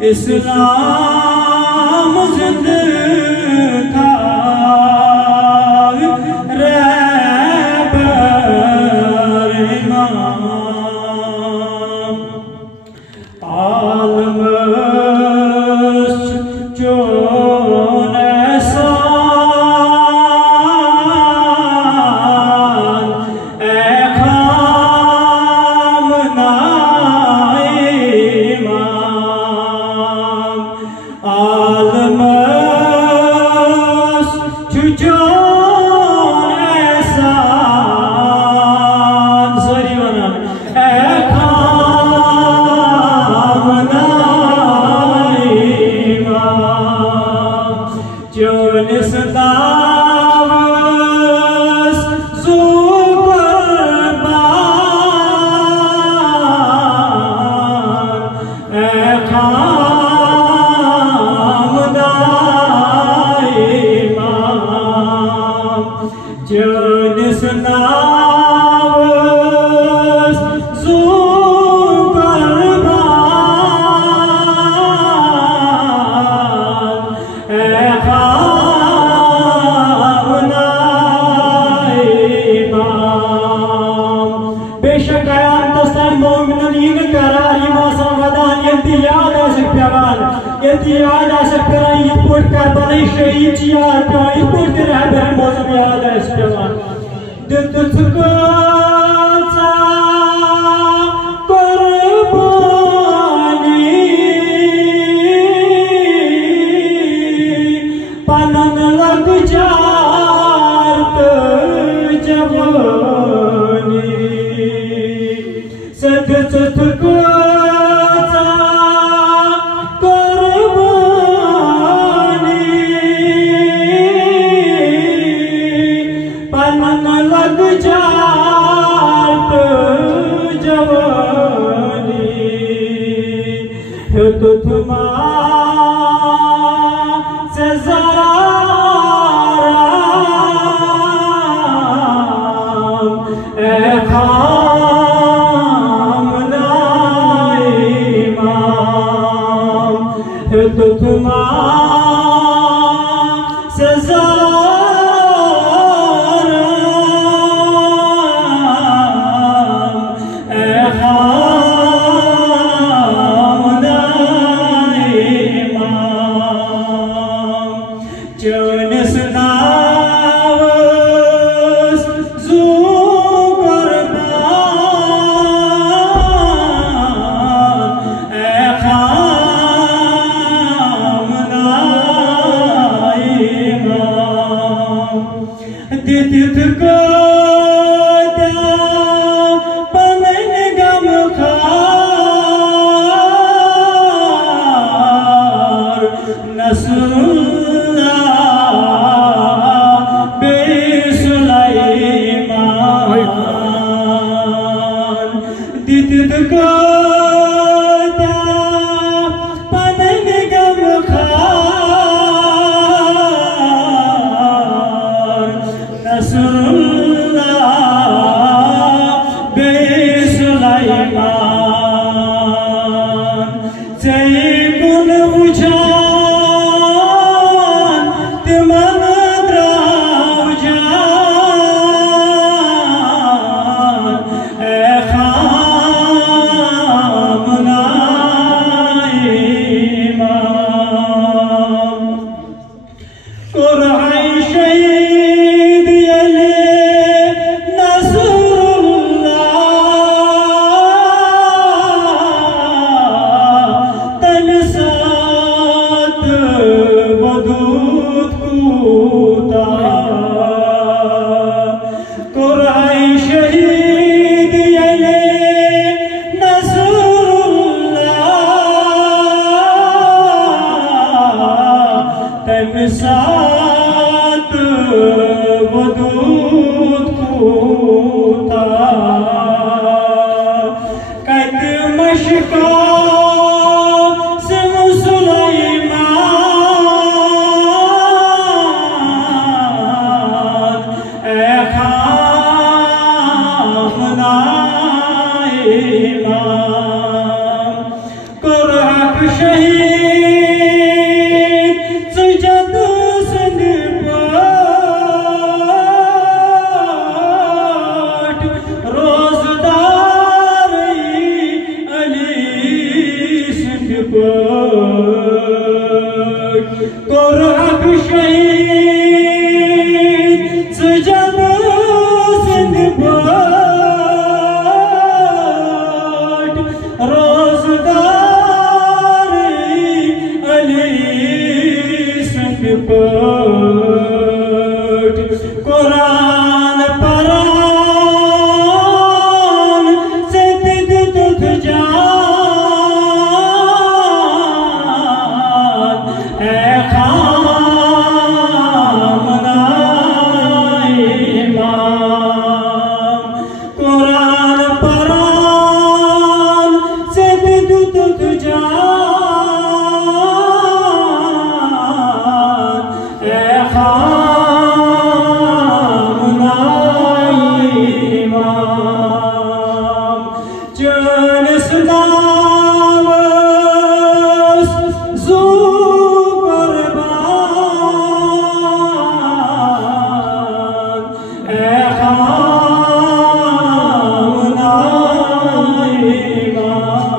इस्लाम जिंदा था रहबर इमाम आलम जो याद आशक पेरान यित पोट करबलाई शहीद याद पेवान यित पोट रहबर मौसम याद आशक पेवान दितुक कुर्बानी पनन लग जात जवानी सदसुक लग जात जवानी तो तुमा से ज़ाराम ए खामना इमाम तो तुमा से साथ वदूद खूता कद मशका से मुसलमान ए खामना इमाम कुरहक शहीद कोरहक शहीद सजद सिंध बाट रोजदारी अली सिंध बाट कुरान परान से दिद दुध जान ए खामनाए इमाम कुरान परान से दिद दुध जान ए Jonas Davos Zubarban Ekhamuna Imam